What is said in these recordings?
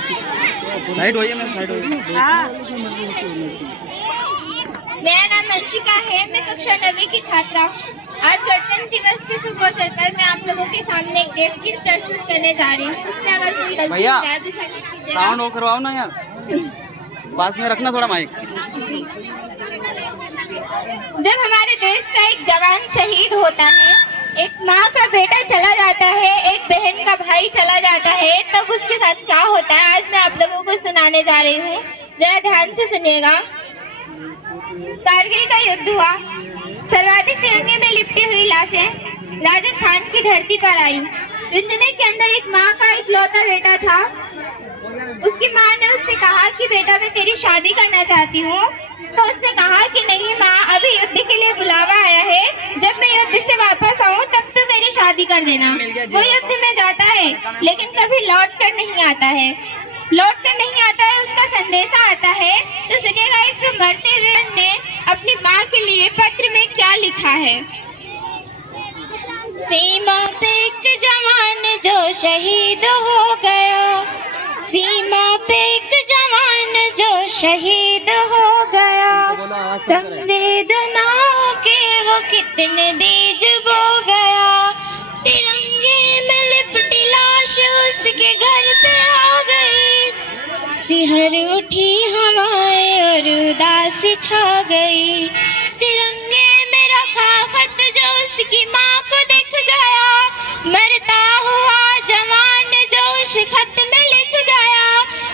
Side होइए मैं side होइए। हाँ। मेरा नाम अंशिका है, मैं कक्षा 9वीं की छात्रा हूँ। आज गणतंत्र दिवस के शुभ अवसर पर मैं आप लोगों के सामने एक देश गीत प्रस्तुत करने जा रही हूँ। उसमें अगर कोई गलती भैया तो क्षमा कीजिएगा। साउंड ऑफ करवाओ ना यार, पास में रखना थोड़ा माइक। जब हमारे देश का एक जवान शहीद होता है, एक माँ का बेटा चला जाता है, एक बहन का भाई चला जाता है, तब उसके साथ क्या होता है आज मैं आप लोगों को सुनाने जा रही हूँ। जरा ध्यान से सुनिएगा। कारगिल का युद्ध हुआ, सर्वाधिक तिरंगे में लिपटी हुई लाशें राजस्थान की धरती पर आई। पिंजरे के अंदर एक माँ का इकलौता बेटा था। उसकी माँ ने उससे कहा कि बेटा मैं तेरी शादी करना चाहती हूँ। तो उसने कहा कि नहीं माँ, अभी युद्ध के लिए बुलावा आया है, जब मैं युद्ध से वापस आऊँ तब तो मेरी शादी कर देना। वो युद्ध में जाता है लेकिन कभी लौट कर नहीं आता है। उसका संदेशा आता है। तो सुनिएगा एक मरते हुए ने अपनी माँ के लिए पत्र में क्या लिखा है। सीमा पे एक जवान जो शहीद हो गया, सीमा पे एक जवान जो शहीद हो गया, संवेदनाओं के वो कितने बीज बो गया। तिरंगे में लिपटी लाश उसके घर पे आ गई, सिहर उठी हवाएं और उदासी छा गई। तिरंगे में रखा खत जो उसकी माँ को दिख गया, मरता हुआ जवान जो उस खत में लिख गया।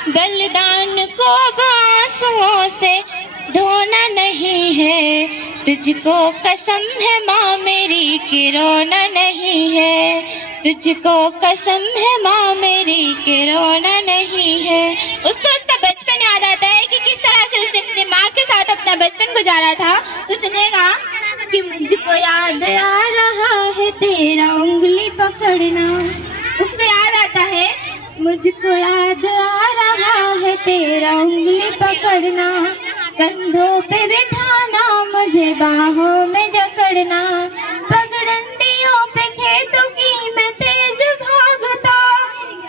बलिदान को आंसुओं से धोना नहीं है, तुझको कसम है माँ मेरी कि रोना नहीं है, तुझको कसम है माँ मेरी कि रोना नहीं है। उसको उसका बचपन याद आता है कि किस तरह से उसने अपनी माँ के साथ अपना बचपन गुजारा था। तो सुनेगा कि मुझको याद आ रहा है तेरा उंगली पकड़ना। उसको याद आता है, मुझको याद आ रहा है तेरा उंगली पकड़ना, कंधों पे बिठाना मुझे बाहों में जकड़ना, पगडंडियों पे खेतों की मैं तेज भागता,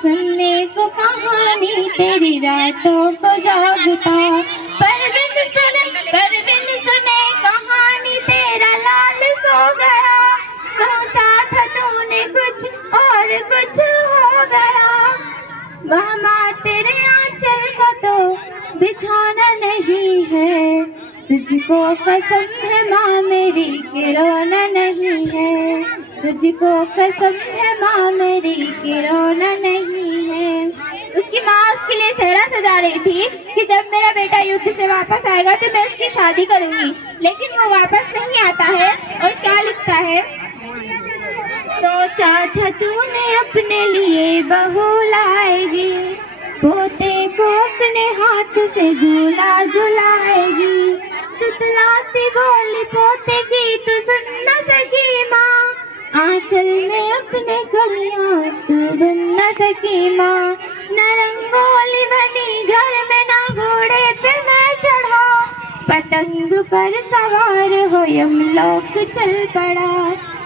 सुनने को कहानी तेरी रातों को जागता। पर बिन सुने कहानी तेरा लाल सो गया, सोचा था तूने कुछ और कुछ हो गया। माँ तेरे आंचल का तो बिछाना नहीं है, तुझको कसम है माँ मेरी कि रोना नहीं है, तुझको कसम है माँ मेरी कि रोना नहीं है। उसकी माँ उसके लिए सेहरा सजा रही थी कि जब मेरा बेटा युद्ध से वापस आएगा तो मैं उसकी शादी करूंगी, लेकिन वो वापस नहीं आता है। और क्या लिखता है, सोचा था तूने अपने लिए बहू लाएगी, पोते को अपने हाथ से झूला झुलाएगी, तुतलाती बोली पोते की तू सुन न सकी माँ, आंचल में अपने कलियां तू बन न सकी माँ। न रंगोली बनी घर में न घोड़े पे मैं चढ़ा, पतंग पर सवार हो यमलोक चल पड़ा।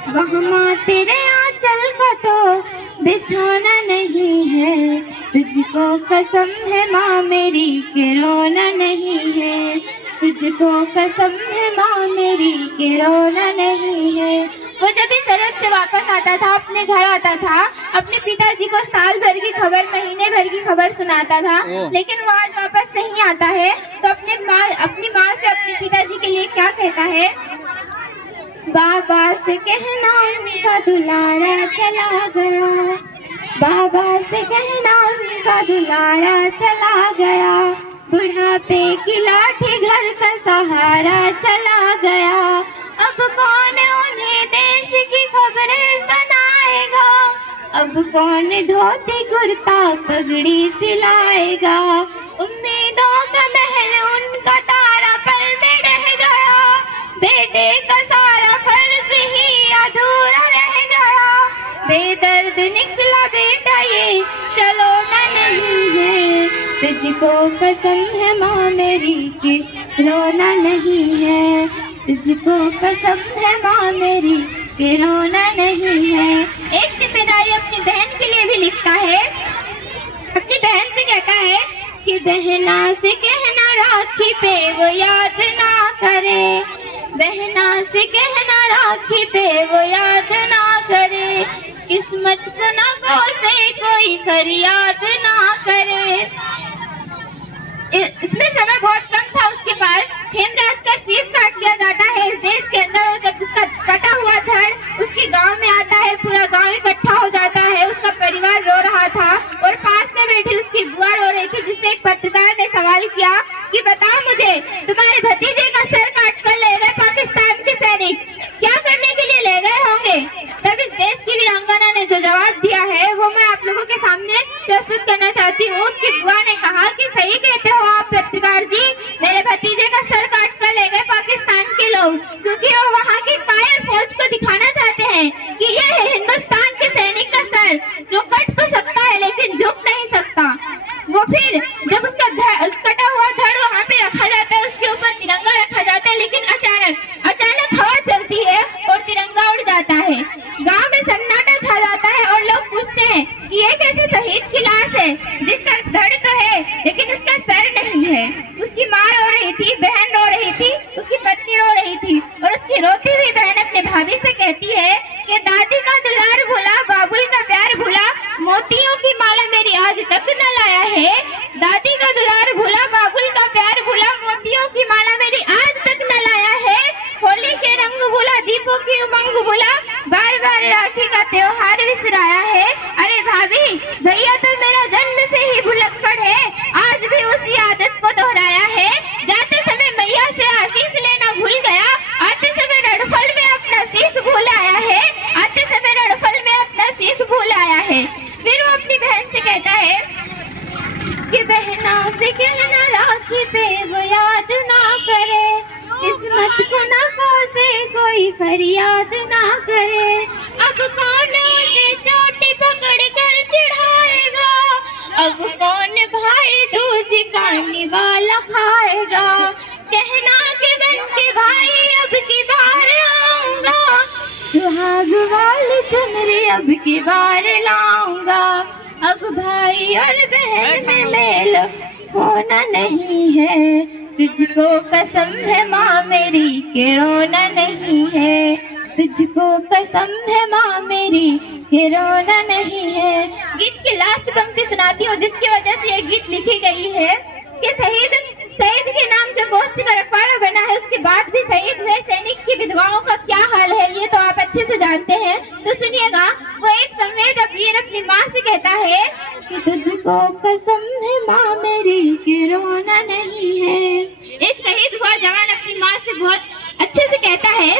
वहाँ माँ तेरे आंचल का तो बिछाना नहीं है, तुझको कसम है माँ मेरी कि रोना नहीं है, तुझको कसम है माँ मेरी कि रोना नहीं है। वो जब इस सरहद से वापस आता था, अपने घर आता था, अपने पिताजी को साल भर की खबर, महीने भर की खबर सुनाता था, लेकिन वो आज वापस नहीं आता है। तो अपनी माँ से अपने पिताजी के लिए क्या कहता है, बाबा से कहना उनका दुलारा चला गया, बाबा से कहना उनका दुलारा चला गया, बुढ़ापे की लाठी घर का सहारा चला गया। अब कौन उन्हें देश की खबरें सुनाएगा, अब कौन धोती कुर्ता पगड़ी सिलाएगा। उम्मीदों का महल उनका तारा पल में ढह गया, बेटे का सारा फर्ज ही अधूरा रह गया। बेदर्द निकला बेटा ये शलोना नहीं है, तुझको कसम है माँ मेरी कि रोना नहीं है, तुझको कसम है माँ मेरी कि रोना नहीं है। एक जिम्मेदारी अपनी बहन के लिए भी लिखता है। अपनी बहन से कहता है कि बहना से कहना राखी पे वो याद ना करे, बहना से कहना राखी पे वो याद ना करे, किस्मत गुनाहों से कोई फरियाद ना करे। इसमें समय बहुत कम था उसके पास। हेमराज का शीश काट लिया जाता है इस देश के अंदर, और जब उसका कटा हुआ धड़ उसके गांव में आता है, पूरा गांव इकट्ठा हो जाता है। उसका परिवार रो रहा था और पास में बैठी उसकी बुआ रो रही थी, जिससे एक पत्रकार ने सवाल किया कि बताओ मुझे, तुम्हारे भतीजे का सर काट कर ले गए पाकिस्तान के सैनिक, क्या करने के लिए ले गए होंगे? तब इस देश की वीरांगना ने जो जवाब दिया है वो मैं आप लोगों के सामने प्रस्तुत करना चाहती हूँ। उसकी बुआ ने कहा कि सही कहते हो आप पत्रकार जी, मेरे भतीजे का सर काट कर ले गए पाकिस्तान के लोग, क्योंकि वो वहाँ की कायर फौज को दिखाना चाहते हैं कि ये है हिंदुस्तान के सैनिक का सर, जो कट तो सकता है लेकिन झुक नहीं सकता। वो फिर जब उसका कटा हुआ धड़ वहाँ पे रखा जाता है, उसके ऊपर तिरंगा रखा जाता है, लेकिन अचानक हवा चलती है और तिरंगा उड़ जाता है। गांव में सन्नाटा छा जाता है और लोग पूछते हैं कि ये कैसे शहीद की लाश है जिसका धड़ तो है लेकिन उसका सर नहीं है। उसकी माँ रो रही थी, बहन रो रही थी, उसकी पत्नी रो रही थी, और उसकी रोती हुई बहन अपने भाभी से कहती है कि दादी का दुलार भूला, बाबुल का प्यार भूला, मोतियों की माला मेरी आज तक न लाया है। दादी का दुलार भूला, बाबुल का प्यार भूला, मोतियों की माला मेरी आज तक न लाया है। होली के रंग भूला, दीपों की उमंग भूला, बार बार राखी का त्योहार विसराया है। अरे भाभी, भैया तो मेरा जन्म से ही भुलक्कड़ है, आज भी उसी आदत को दोहराया है। जाते समय मैया से आशीष लेना भूल गया, आते समय रणफल में अपना शीश भूल आया है, आते समय रणफल में अपना शीश भूल आया है। फिर वो अपनी बहन से कहता है कि बहना से कहना राखी पे वो याद ना करे, किस्मत गुनाहों से कोई फरियाद ना करे। अब कौन उसे चोटी पकड़ कर चढ़ाएगा, अब कौन भाई दूज का निवाला खाएगा। कहना के बन के भाई अब की बार आऊंगा, सुहाग वाली चुनरी अब की बार लाऊंगा। अब भाई और बहन में मेल होना नहीं है, तुझको कसम है माँ मेरी के रोना नहीं है, तुझको कसम है माँ मेरी के रोना नहीं है। गीत की लास्ट पंक्ति सुनाती हूँ जिसकी वजह से ये गीत लिखी गई है कि शहीद के नाम से गोष्ठी का रखवाला बना है, उसके बाद भी शहीद हुए सैनिक की विधवाओं का क्या हाल है ये तो आप अच्छे से जानते हैं। तो सुनिएगा, वो एक संवेद वीर अपनी माँ से कहता है कि तुझको कसम है माँ मेरी के रोना नहीं है। एक शहीद हुआ जवान अपनी माँ से बहुत अच्छे से कहता है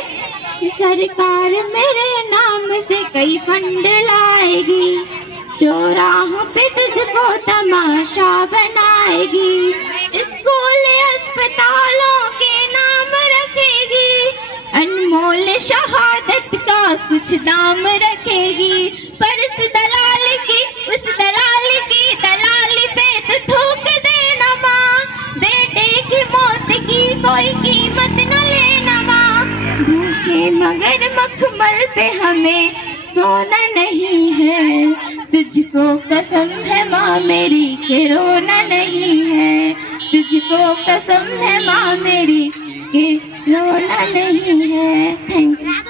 कि सरकार मेरे नाम से कई फंड लाएगी, चौराहों पे तुझको तमाशा बनाएगी, स्कूल अस्पतालों के नाम रखेगी, अनमोल शहादत का कुछ दाम रखेगी। पर उस दलाली की दलाली पे तो थूक देना माँ, बेटे की मौत की कोई कीमत न लेना माँ। भूखे मगर मखमल पे हमें सोना नहीं है, तुझको कसम है माँ मेरी के रोना नहीं है, तुझको कसम है माँ मेरी के रोना नहीं है। Thank you.